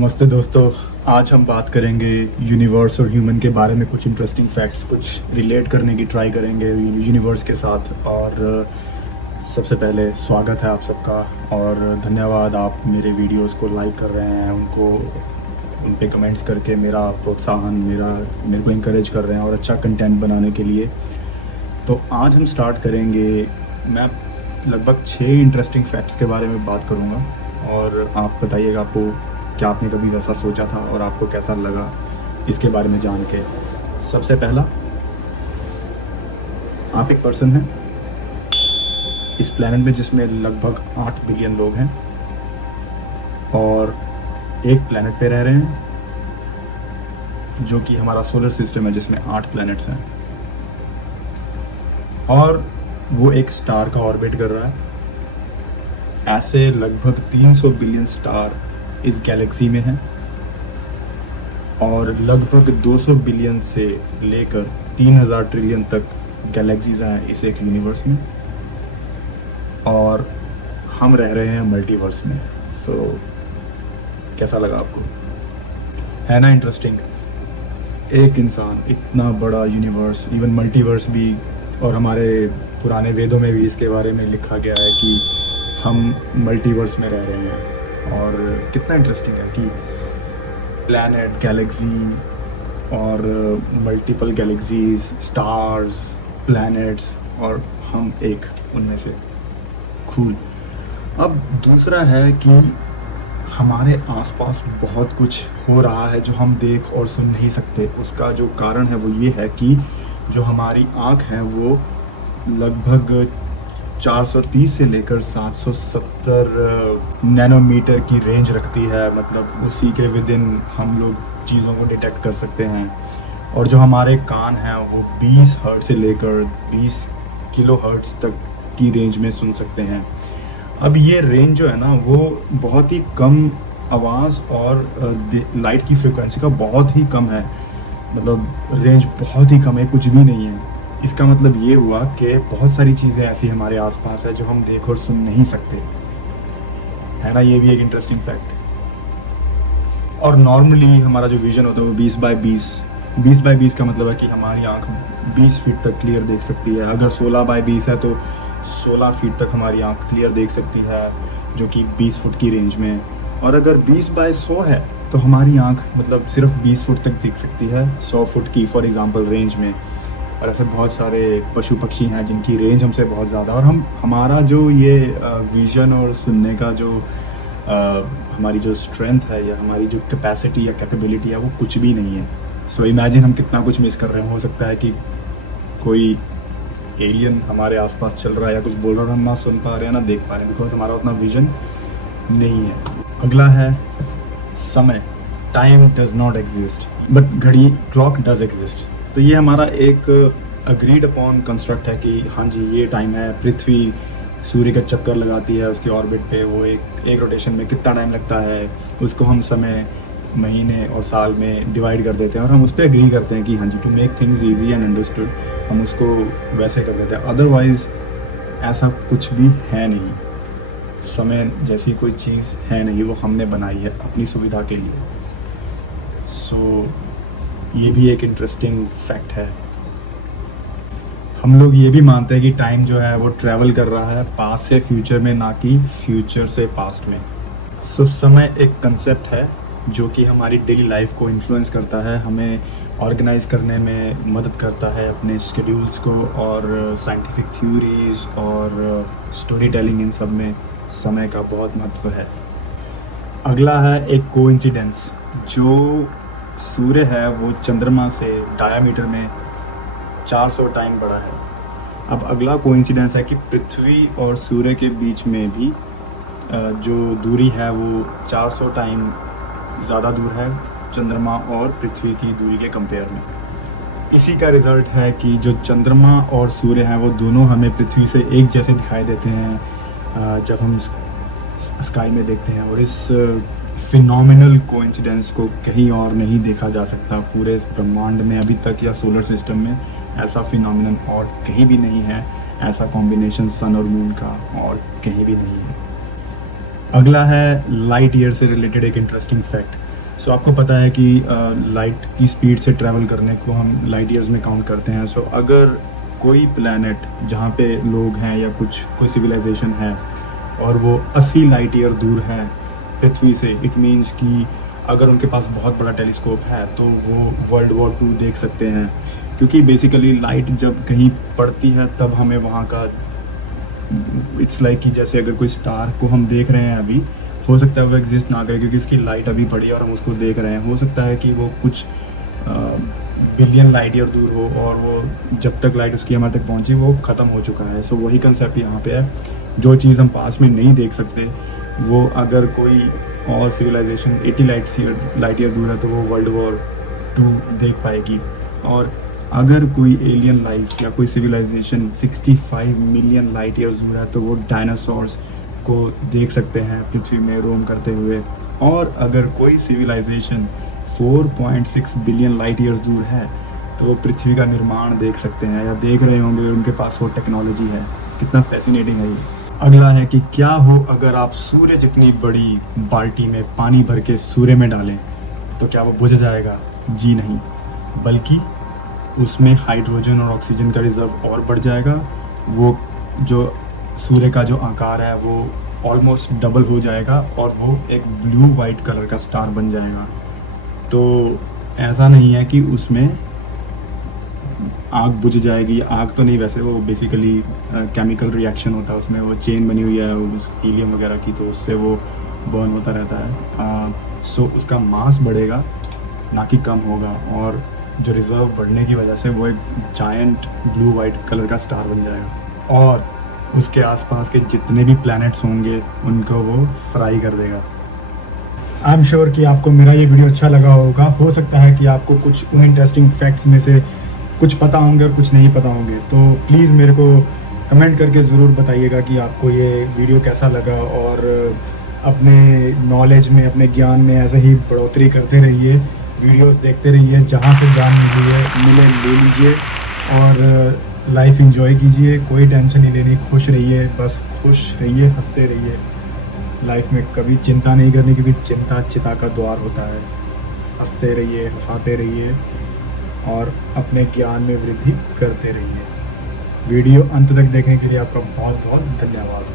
नमस्ते दोस्तों। आज हम बात करेंगे यूनिवर्स और ह्यूमन के बारे में। कुछ इंटरेस्टिंग फैक्ट्स कुछ रिलेट करने की ट्राई करेंगे यूनिवर्स के साथ। और सबसे पहले स्वागत है आप सबका और धन्यवाद, आप मेरे वीडियोस को लाइक कर रहे हैं, उन पे कमेंट्स करके मेरा प्रोत्साहन मेरे को इंकरेज कर रहे हैं और अच्छा कंटेंट बनाने के लिए। तो आज हम स्टार्ट करेंगे। मैं लगभग 6 इंटरेस्टिंग फैक्ट्स के बारे में बात करूँगा और आप बताइएगा आपको क्या आपने कभी वैसा सोचा था और आपको कैसा लगा इसके बारे में जान के। सबसे पहला, आप एक पर्सन हैं इस प्लेनेट में जिसमें लगभग 8 बिलियन लोग हैं और एक प्लेनेट पे रह रहे हैं जो कि हमारा सोलर सिस्टम है जिसमें 8 प्लैनेट्स हैं और वो एक स्टार का ऑर्बिट कर रहा है। ऐसे लगभग 300 बिलियन स्टार इस गैलेक्सी में हैं और लगभग 200 बिलियन से लेकर 3000 ट्रिलियन तक गैलेक्सीज हैं इस एक यूनिवर्स में और हम रह रहे हैं मल्टीवर्स में। सो कैसा लगा आपको? है ना इंटरेस्टिंग? एक इंसान इतना बड़ा यूनिवर्स, इवन मल्टीवर्स भी, और हमारे पुराने वेदों में भी इसके बारे में लिखा गया है कि हम मल्टीवर्स में रह रहे हैं। और कितना इंटरेस्टिंग है कि प्लैनेट, गैलेक्सी और मल्टीपल गैलेक्सीज, स्टार्स, प्लैनेट्स और हम एक उनमें से। कूल। अब दूसरा है कि हमारे आसपास बहुत कुछ हो रहा है जो हम देख और सुन नहीं सकते। उसका जो कारण है वो ये है कि जो हमारी आँख है वो लगभग 430 से लेकर 770 नैनोमीटर की रेंज रखती है। मतलब उसी के विद इन हम लोग चीज़ों को डिटेक्ट कर सकते हैं। और जो हमारे कान हैं वो 20 हर्ट्ज से लेकर 20 किलो हर्ट्ज तक की रेंज में सुन सकते हैं। अब ये रेंज जो है ना वो बहुत ही कम आवाज़ और लाइट की फ्रिक्वेंसी का बहुत ही कम है। मतलब रेंज बहुत ही कम है, कुछ भी नहीं है। इसका मतलब ये हुआ कि बहुत सारी चीज़ें ऐसी हमारे आसपास है जो हम देख और सुन नहीं सकते, है ना। ये भी एक इंटरेस्टिंग फैक्ट। और नॉर्मली हमारा जो विज़न होता है वो 20 बाय 20 का मतलब है कि हमारी आंख 20 फीट तक क्लियर देख सकती है। अगर 16 बाय 20 है तो 16 फीट तक हमारी आंख क्लियर देख सकती है, जो कि 20 फुट की रेंज में। और अगर 20 बाय 100 है तो हमारी आंख मतलब सिर्फ 20 फुट तक देख सकती है, 100 फुट की फॉर एग्ज़ाम्पल रेंज में। और ऐसे बहुत सारे पशु पक्षी हैं जिनकी रेंज हमसे बहुत ज़्यादा। और हमारा जो ये विज़न और सुनने का जो हमारी जो स्ट्रेंथ है या हमारी जो कैपेसिटी या कैपेबिलिटी है वो कुछ भी नहीं है। सो इमेजिन हम कितना कुछ मिस कर रहे हैं। हो सकता है कि कोई एलियन हमारे आसपास चल रहा है या कुछ बोल रहा है और हम ना सुन पा रहे हैं ना देख पा रहे हैं, बिकॉज हमारा उतना विज़न नहीं है। अगला है समय। Time does not exist but घड़ी, क्लॉक डज एग्जिस्ट। तो ये हमारा एक अग्रीड अपॉन कंस्ट्रक्ट है कि हाँ जी ये टाइम है। पृथ्वी सूर्य का चक्कर लगाती है उसके ऑर्बिट पे, वो एक रोटेशन में कितना टाइम लगता है उसको हम समय, महीने और साल में डिवाइड कर देते हैं और हम उस पर एग्री करते हैं कि हाँ जी to make things easy and understood हम उसको वैसे कर देते हैं। अदरवाइज़ ऐसा कुछ भी है नहीं। समय जैसी कोई चीज़ है नहीं, वो हमने बनाई है अपनी सुविधा के लिए। सो ये भी एक इंटरेस्टिंग फैक्ट है। हम लोग ये भी मानते हैं कि टाइम जो है वो ट्रैवल कर रहा है पास्ट से फ्यूचर में, ना कि फ्यूचर से पास्ट में। सो समय एक कंसेप्ट है जो कि हमारी डेली लाइफ को इन्फ्लुएंस करता है, हमें ऑर्गेनाइज करने में मदद करता है अपने शेड्यूल्स को। और साइंटिफिक थ्योरीज और स्टोरी टेलिंग, इन सब में समय का बहुत महत्व है। अगला है एक कोइंसिडेंस। जो सूर्य है वो चंद्रमा से डायमीटर में 400 टाइम बड़ा है। अब अगला कोइंसिडेंस है कि पृथ्वी और सूर्य के बीच में भी जो दूरी है वो 400 टाइम ज़्यादा दूर है चंद्रमा और पृथ्वी की दूरी के कंपेयर में। इसी का रिज़ल्ट है कि जो चंद्रमा और सूर्य हैं वो दोनों हमें पृथ्वी से एक जैसे दिखाई देते हैं जब हम स्काई में देखते हैं। और इस फिनोमिनल कोइंसिडेंस को कहीं और नहीं देखा जा सकता पूरे ब्रह्मांड में अभी तक, या सोलर सिस्टम में ऐसा फिनोमिनन और कहीं भी नहीं है। ऐसा कॉम्बिनेशन सन और मून का और कहीं भी नहीं है। अगला है लाइट ईयर से रिलेटेड एक इंटरेस्टिंग फैक्ट। सो आपको पता है कि लाइट की स्पीड से ट्रैवल करने को हम लाइट ईयर्स में काउंट करते हैं। सो अगर कोई प्लैनेट जहाँ पे लोग हैं या कोई सिविलाइजेशन है और वो 80 लाइट ईयर दूर है पृथ्वी से, इट मीन्स कि अगर उनके पास बहुत बड़ा टेलीस्कोप है तो वो वर्ल्ड वॉर 2 देख सकते हैं। क्योंकि बेसिकली लाइट जब कहीं पड़ती है तब हमें वहाँ का, इट्स लाइक कि जैसे अगर कोई स्टार को हम देख रहे हैं अभी, हो सकता है वो एग्जिस्ट ना करे क्योंकि उसकी लाइट अभी पड़ी है और हम उसको देख रहे हैं। हो सकता है कि वो कुछ बिलियन लाइट ईयर दूर हो और वो जब तक लाइट उसकी हमारे तक पहुंची वो ख़त्म हो चुका है। सो वही कंसेप्ट यहाँ पे है, जो चीज़ हम पास में नहीं देख सकते वो अगर कोई और सिविलाइजेशन 80 लाइट ईयर दूर है तो वो वर्ल्ड वॉर 2 देख पाएगी। और अगर कोई एलियन लाइफ या कोई सिविलाइजेशन 65 मिलियन लाइट ईयर दूर है तो वो डायनासोर्स को देख सकते हैं पृथ्वी में रोम करते हुए। और अगर कोई सिविलाइजेशन 4.6 बिलियन लाइट ईयर्स दूर है तो वो पृथ्वी का निर्माण देख सकते हैं या देख रहे होंगे, उनके पास वो टेक्नोलॉजी है। कितना फैसिनेटिंग है ये। अगला है कि क्या हो अगर आप सूर्य जितनी बड़ी बाल्टी में पानी भर के सूर्य में डालें तो क्या वो बुझ जाएगा? जी नहीं, बल्कि उसमें हाइड्रोजन और ऑक्सीजन का रिजर्व और बढ़ जाएगा। वो जो सूर्य का जो आकार है वो ऑलमोस्ट डबल हो जाएगा और वो एक ब्लू वाइट कलर का स्टार बन जाएगा। तो ऐसा नहीं है कि उसमें आग बुझ जाएगी, आग तो नहीं, वैसे वो बेसिकली केमिकल रिएक्शन होता है उसमें, वो चेन बनी हुई है उस हीलियम वगैरह की, तो उससे वो बर्न होता रहता है। सो उसका मास बढ़ेगा ना कि कम होगा, और जो रिज़र्व बढ़ने की वजह से वो एक जायंट ब्लू वाइट कलर का स्टार बन जाएगा और उसके आसपास के जितने भी प्लैनेट्स होंगे उनको वो फ्राई कर देगा। आई एम श्योर कि आपको मेरा ये वीडियो अच्छा लगा होगा। हो सकता है कि आपको कुछ उन इंटरेस्टिंग फैक्ट्स में से कुछ पता होंगे और कुछ नहीं पता होंगे, तो प्लीज़ मेरे को कमेंट करके ज़रूर बताइएगा कि आपको ये वीडियो कैसा लगा। और अपने नॉलेज में, अपने ज्ञान में ऐसे ही बढ़ोतरी करते रहिए, वीडियोस देखते रहिए, जहाँ से ज्ञान मिले ले लीजिए और लाइफ एंजॉय कीजिए। कोई टेंशन नहीं लेनी, खुश रहिए, बस खुश रहिए, हंसते रहिए। लाइफ में कभी चिंता नहीं करनी क्योंकि चिंता चिता का द्वार होता है। हंसते रहिए, हंसाते रहिए और अपने ज्ञान में वृद्धि करते रहिए। वीडियो अंत तक देखने के लिए आपका बहुत बहुत धन्यवाद।